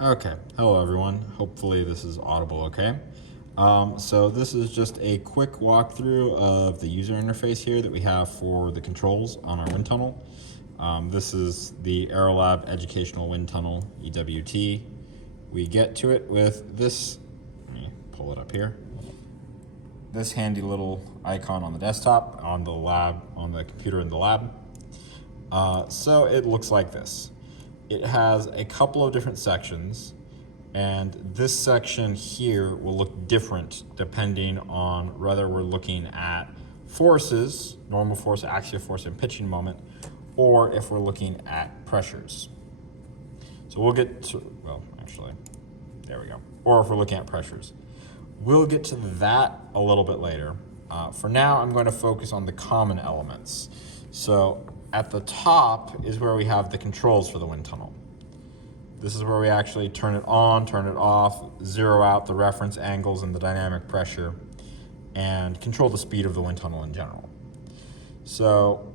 Okay, hello everyone. Hopefully this is audible okay. So this is just a quick walkthrough of the user interface here that we have for the controls on our wind tunnel. This is the AeroLab Educational Wind Tunnel, EWT. We get to it with this, let me pull it up here, this handy little icon on the desktop, on the computer in the lab. So it looks like this. It has a couple of different sections, and this section here will look different depending on whether we're looking at forces, normal force, axial force, and pitching moment, or if we're looking at pressures. So we'll get to, well, actually, there we go. Or if we're looking at pressures. We'll get to that a little bit later. For now, I'm going to focus on the common elements. So at the top is where we have the controls for the wind tunnel. This is where we actually turn it on, turn it off, zero out the reference angles and the dynamic pressure, and control the speed of the wind tunnel in general. So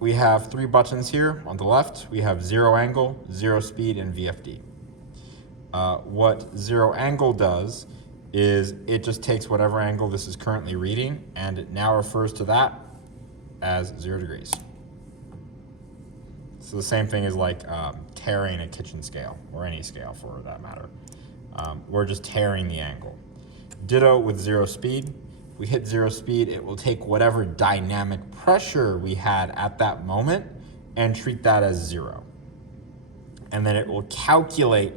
we have three buttons here. On the left, we have zero angle, zero speed, and VFD. What zero angle does is it just takes whatever angle this is currently reading, and it now refers to that as 0 degrees. So the same thing is like tearing a kitchen scale, or any scale for that matter. We're just tearing the angle. Ditto with zero speed. If we hit zero speed, it will take whatever dynamic pressure we had at that moment and treat that as zero. And then it will calculate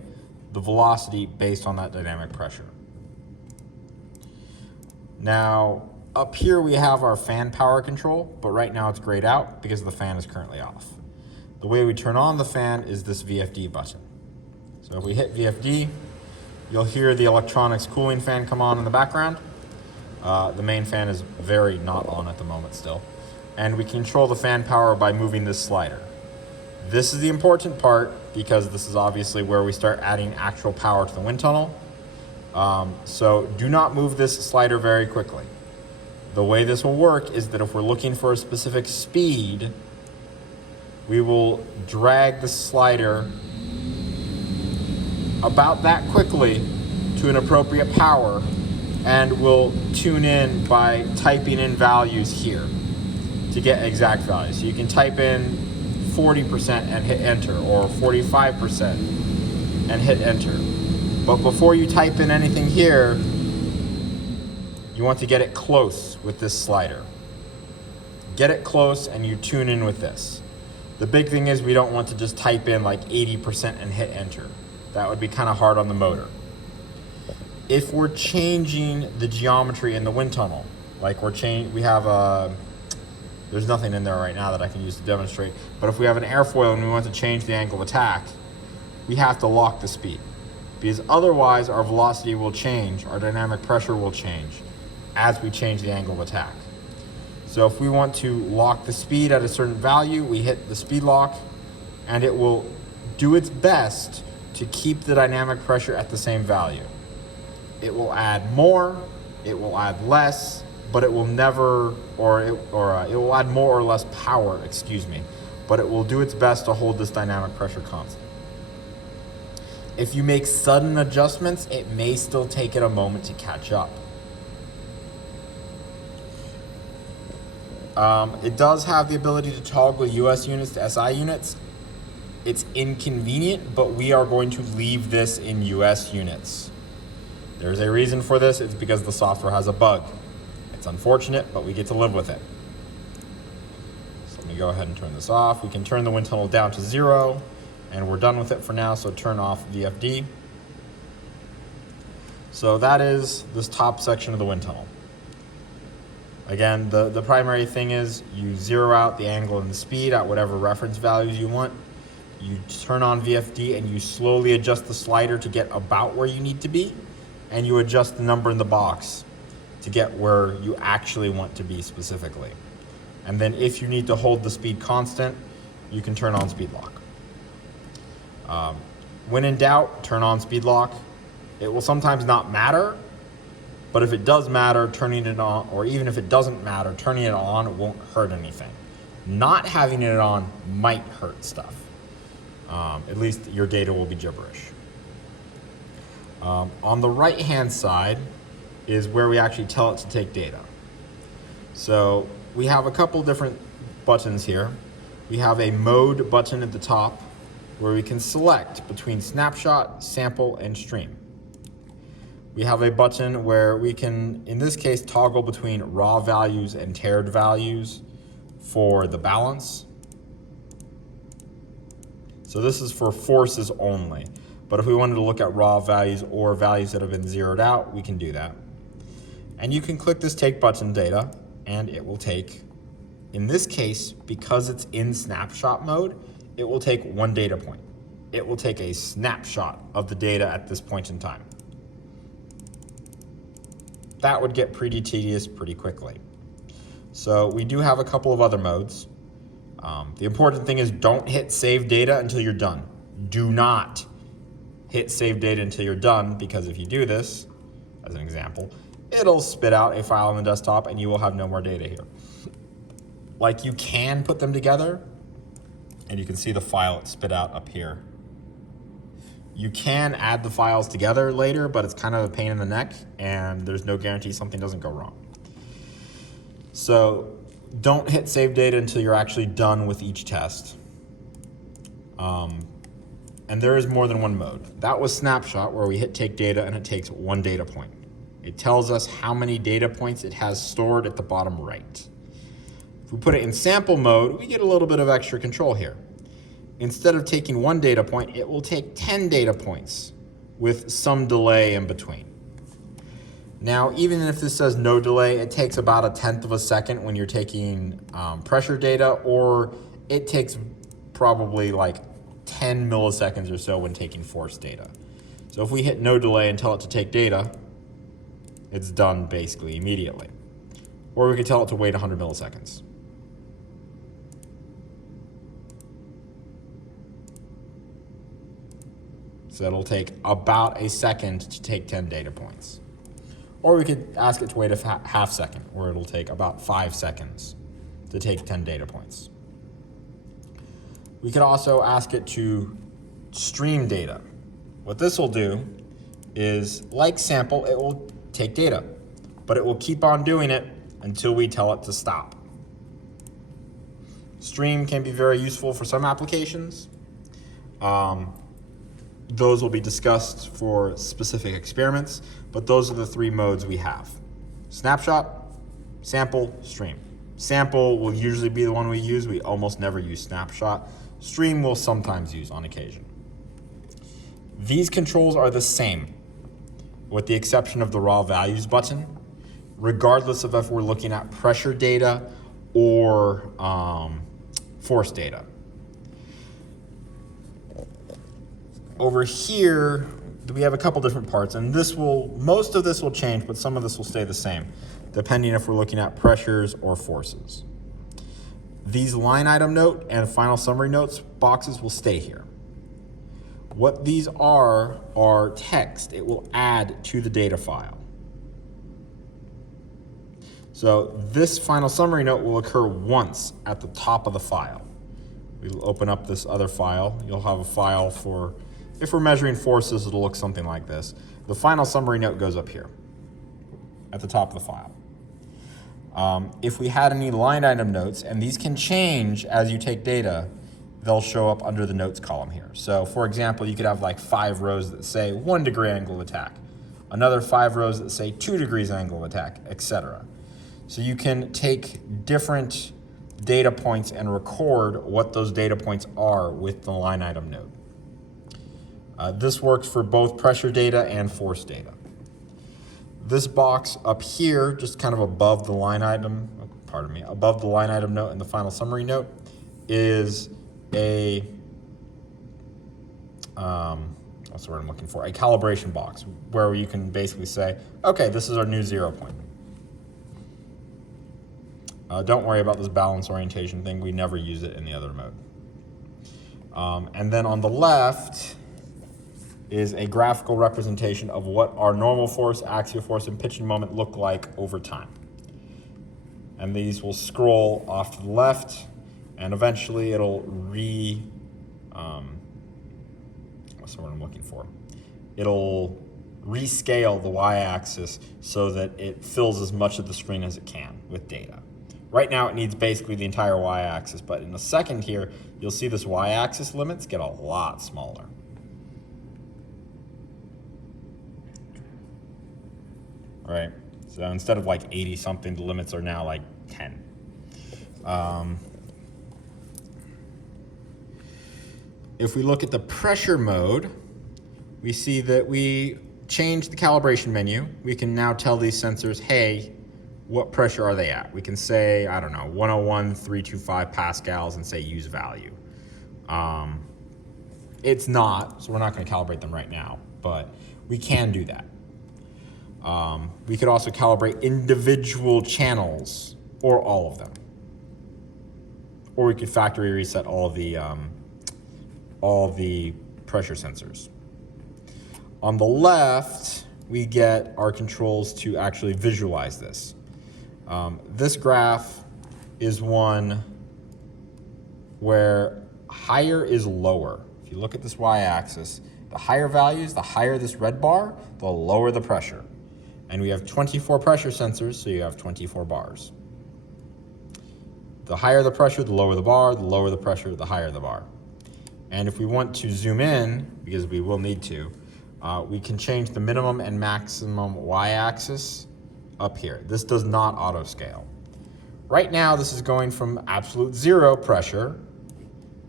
the velocity based on that dynamic pressure. Now, up here we have our fan power control, but right now it's grayed out because the fan is currently off. The way we turn on the fan is this VFD button. So if we hit VFD, you'll hear the electronics cooling fan come on in the background. The main fan is very not on at the moment still. And we control the fan power by moving this slider. This is the important part because this is obviously where we start adding actual power to the wind tunnel. So do not move this slider very quickly. The way this will work is that if we're looking for a specific speed, we will drag the slider about that quickly to an appropriate power, and we'll tune in by typing in values here to get exact values. So you can type in 40% and hit enter, or 45% and hit enter. But before you type in anything here, you want to get it close with this slider. Get it close and you tune in with this. The big thing is we don't want to just type in like 80% and hit enter. That would be kind of hard on the motor. If we're changing the geometry in the wind tunnel, like we have there's nothing in there right now that I can use to demonstrate, but if we have an airfoil and we want to change the angle of attack, we have to lock the speed. Because otherwise our velocity will change, our dynamic pressure will change as we change the angle of attack. So if we want to lock the speed at a certain value, we hit the speed lock, and it will do its best to keep the dynamic pressure at the same value. It will add more, it will add less, but it will never, it will add more or less power, but it will do its best to hold this dynamic pressure constant. If you make sudden adjustments, it may still take it a moment to catch up. It does have the ability to toggle US units to SI units. It's inconvenient, but we are going to leave this in US units. There's a reason for this. It's because the software has a bug. It's unfortunate, but we get to live with it. So let me go ahead and turn this off. We can turn the wind tunnel down to 0, and we're done with it for now, so turn off VFD. So that is this top section of the wind tunnel. Again, the primary thing is you zero out the angle and the speed at whatever reference values you want. You turn on VFD and you slowly adjust the slider to get about where you need to be, and you adjust the number in the box to get where you actually want to be specifically. And then if you need to hold the speed constant, you can turn on speed lock. When in doubt, turn on speed lock. It will sometimes not matter, but if it does matter, turning it on, or even if it doesn't matter, turning it on, it won't hurt anything. Not having it on might hurt stuff. At least your data will be gibberish. On the right-hand side is where we actually tell it to take data. So we have a couple different buttons here. We have a mode button at the top where we can select between snapshot, sample, and stream. We have a button where we can, in this case, toggle between raw values and teared values for the balance. So this is for forces only. But if we wanted to look at raw values or values that have been zeroed out, we can do that. And you can click this take button data, and it will take, in this case, because it's in snapshot mode, it will take one data point. It will take a snapshot of the data at this point in time. That would get pretty tedious pretty quickly. So we do have a couple of other modes. The important thing is don't hit save data until you're done. Do not hit save data until you're done, because if you do this, as an example, it'll spit out a file on the desktop and you will have no more data here. Like, you can put them together and you can see the file it spit out up here. You can add the files together later, but it's kind of a pain in the neck and there's no guarantee something doesn't go wrong. So don't hit save data until you're actually done with each test. And there is more than one mode. That was snapshot, where we hit take data and it takes one data point. It tells us how many data points it has stored at the bottom right. If we put it in sample mode, we get a little bit of extra control here. Instead of taking one data point, it will take 10 data points with some delay in between. Now, even if this says no delay, it takes about 1/10 of a second when you're taking pressure data, or it takes probably like 10 milliseconds or so when taking force data. So if we hit no delay and tell it to take data, it's done basically immediately. Or we could tell it to wait 100 milliseconds. So it'll take about a second to take 10 data points. Or we could ask it to wait a half second, where it'll take about 5 seconds to take 10 data points. We could also ask it to stream data. What this will do is, like sample, it will take data, but it will keep on doing it until we tell it to stop. Stream can be very useful for some applications. Those will be discussed for specific experiments, but those are the three modes we have: snapshot, sample, stream. Sample will usually be the one we use. We almost never use snapshot. Stream we'll sometimes use on occasion. These controls are the same, with the exception of the raw values button, regardless of if we're looking at pressure data or force data. Over here, we have a couple different parts, and most of this will change, but some of this will stay the same, depending if we're looking at pressures or forces. These line item note and final summary notes boxes will stay here. What these are text it will add to the data file. So this final summary note will occur once at the top of the file. We'll open up this other file. You'll have a file for, if we're measuring forces, it'll look something like this. The final summary note goes up here at the top of the file. If we had any line item notes, and these can change as you take data, they'll show up under the notes column here. So for example, you could have like 5 rows that say 1 degree angle of attack, another 5 rows that say 2 degrees angle of attack, etc. So you can take different data points and record what those data points are with the line item note. This works for both pressure data and force data. This box up here, just kind of above the line item, above the line item note and the final summary note, is a, what's the word I'm looking for? A calibration box, where you can basically say, okay, this is our new 0 point. Don't worry about this balance orientation thing. We never use it in the other mode. And then on the left is a graphical representation of what our normal force, axial force, and pitching moment look like over time. And these will scroll off to the left, and eventually it'll what's the word I'm looking for? It'll rescale the y-axis so that it fills as much of the screen as it can with data. Right now it needs basically the entire y-axis, but in a second here, you'll see this y-axis limits get a lot smaller. All right, so instead of like 80 something, the limits are now like 10. If we look at the pressure mode, we see that we changed the calibration menu. We can now tell these sensors, hey, what pressure are they at? We can say, I don't know, 101.325 pascals and say use value. It's not, so we're not going to calibrate them right now, but we can do that. We could also calibrate individual channels or all of them. Or we could factory reset all the pressure sensors. On the left, we get our controls to actually visualize this. This graph is one where higher is lower. If you look at this y-axis, the higher values, the higher this red bar, the lower the pressure. And we have 24 pressure sensors, so you have 24 bars. The higher the pressure, the lower the bar, the lower the pressure, the higher the bar. And if we want to zoom in, because we will need to, we can change the minimum and maximum y-axis up here. This does not auto scale. Right now, this is going from absolute 0 pressure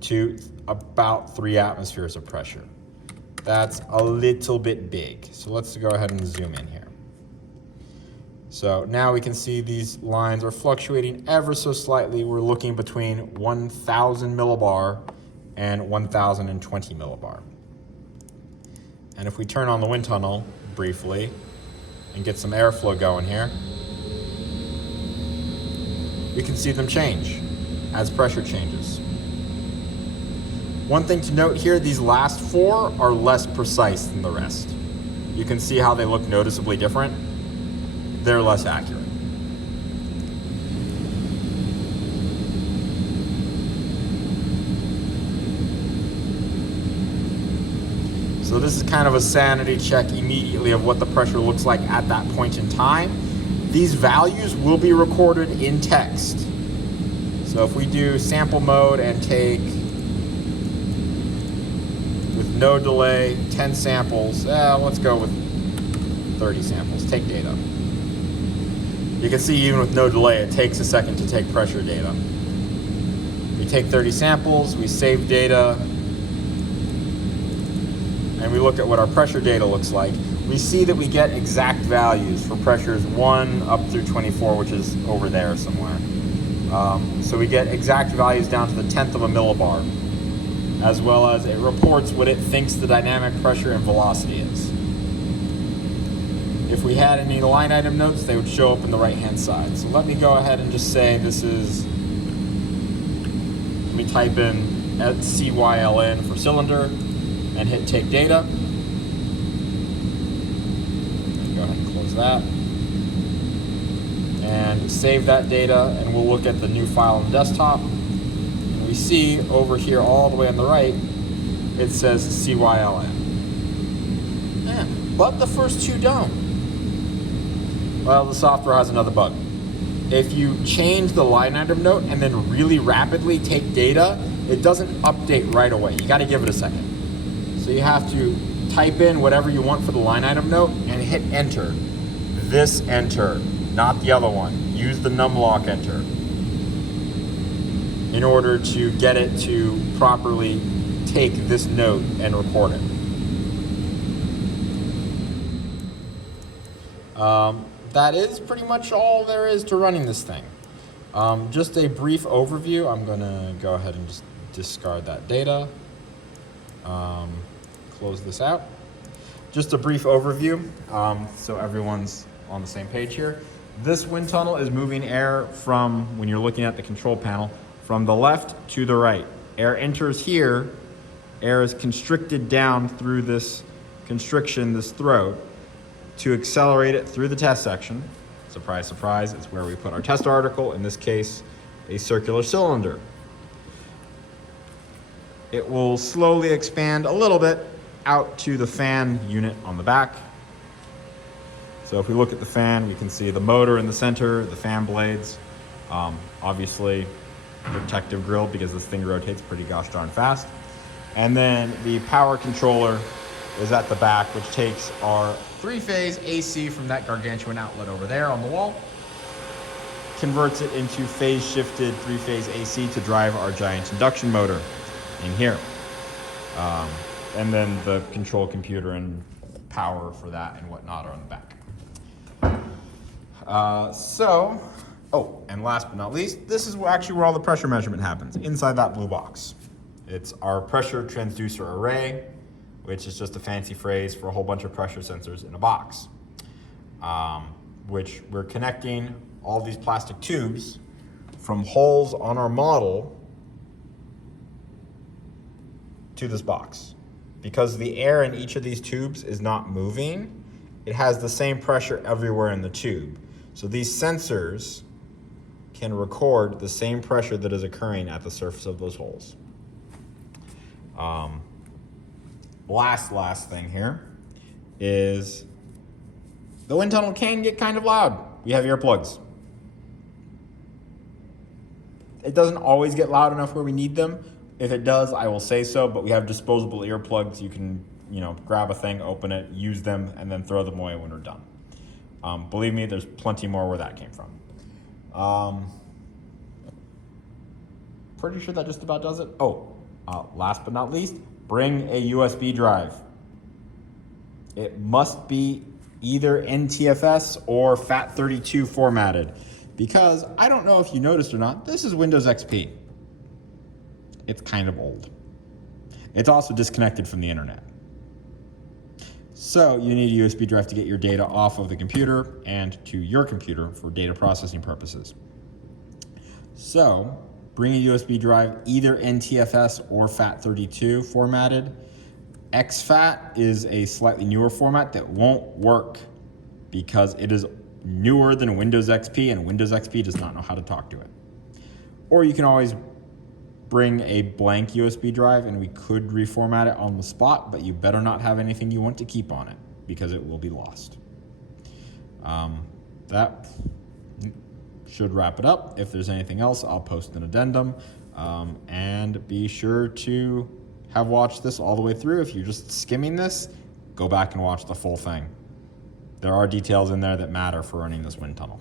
to about 3 atmospheres of pressure. That's a little bit big. So let's go ahead and zoom in here. So now we can see these lines are fluctuating ever so slightly. We're looking between 1,000 millibar and 1,020 millibar. And if we turn on the wind tunnel briefly and get some airflow going here, we can see them change as pressure changes. One thing to note here, these last 4 are less precise than the rest. You can see how they look noticeably different. They're less accurate. So this is kind of a sanity check immediately of what the pressure looks like at that point in time. These values will be recorded in text. So if we do sample mode and take, with no delay, 10 samples, let's go with 30 samples, take data. You can see even with no delay, it takes a second to take pressure data. We take 30 samples, we save data, and we look at what our pressure data looks like. We see that we get exact values for pressures 1 up through 24, which is over there somewhere. So we get exact values down to the 10th of a millibar, as well as it reports what it thinks the dynamic pressure and velocity is. If we had any line item notes, they would show up in the right-hand side. So let me go ahead and just say this is, let me type in CYLN for cylinder and hit take data. Go ahead and close that. And save that data, and we'll look at the new file on the desktop. And we see over here all the way on the right, it says CYLN. But the first 2 don't. Well, the software has another bug. If you change the line item note and then really rapidly take data, it doesn't update right away. You got to give it a second. So you have to type in whatever you want for the line item note and hit enter. This enter, not the other one. Use the numlock enter in order to get it to properly take this note and record it. That is pretty much all there is to running this thing. Just a brief overview. I'm going to go ahead and just discard that data. Close this out. Just a brief overview so everyone's on the same page here. This wind tunnel is moving air from, when you're looking at the control panel, from the left to the right. Air enters here. Air is constricted down through this constriction, this throat, to accelerate it through the test section. Surprise, surprise, it's where we put our test article, in this case, a circular cylinder. It will slowly expand a little bit out to the fan unit on the back. So if we look at the fan, we can see the motor in the center, the fan blades, obviously protective grill because this thing rotates pretty gosh darn fast. And then the power controller is at the back, which takes our three-phase AC from that gargantuan outlet over there on the wall, converts it into phase-shifted three-phase AC to drive our giant induction motor in here. And then the control computer and power for that and whatnot are on the back. And last but not least, this is actually where all the pressure measurement happens, inside that blue box. It's our pressure transducer array, which is just a fancy phrase for a whole bunch of pressure sensors in a box, which we're connecting all these plastic tubes from holes on our model to this box. Because the air in each of these tubes is not moving, it has the same pressure everywhere in the tube. So these sensors can record the same pressure that is occurring at the surface of those holes. Last thing here is the wind tunnel can get kind of loud. We have earplugs. It doesn't always get loud enough where we need them. If it does, I will say so, but we have disposable earplugs. You can, grab a thing, open it, use them, and then throw them away when we're done. Believe me, there's plenty more where that came from. Pretty sure that just about does it. Last but not least, bring a USB drive. It must be either NTFS or FAT32 formatted, because I don't know if you noticed or not, this is Windows XP. It's kind of old. It's also disconnected from the internet. So you need a USB drive to get your data off of the computer and to your computer for data processing purposes. So bring a USB drive, either NTFS or FAT32 formatted. exFAT is a slightly newer format that won't work because it is newer than Windows XP, and Windows XP does not know how to talk to it. Or you can always bring a blank USB drive and we could reformat it on the spot, but you better not have anything you want to keep on it because it will be lost. That should wrap it up. If there's anything else, I'll post an addendum. And be sure to have watched this all the way through. If you're just skimming this, go back and watch the full thing. There are details in there that matter for running this wind tunnel.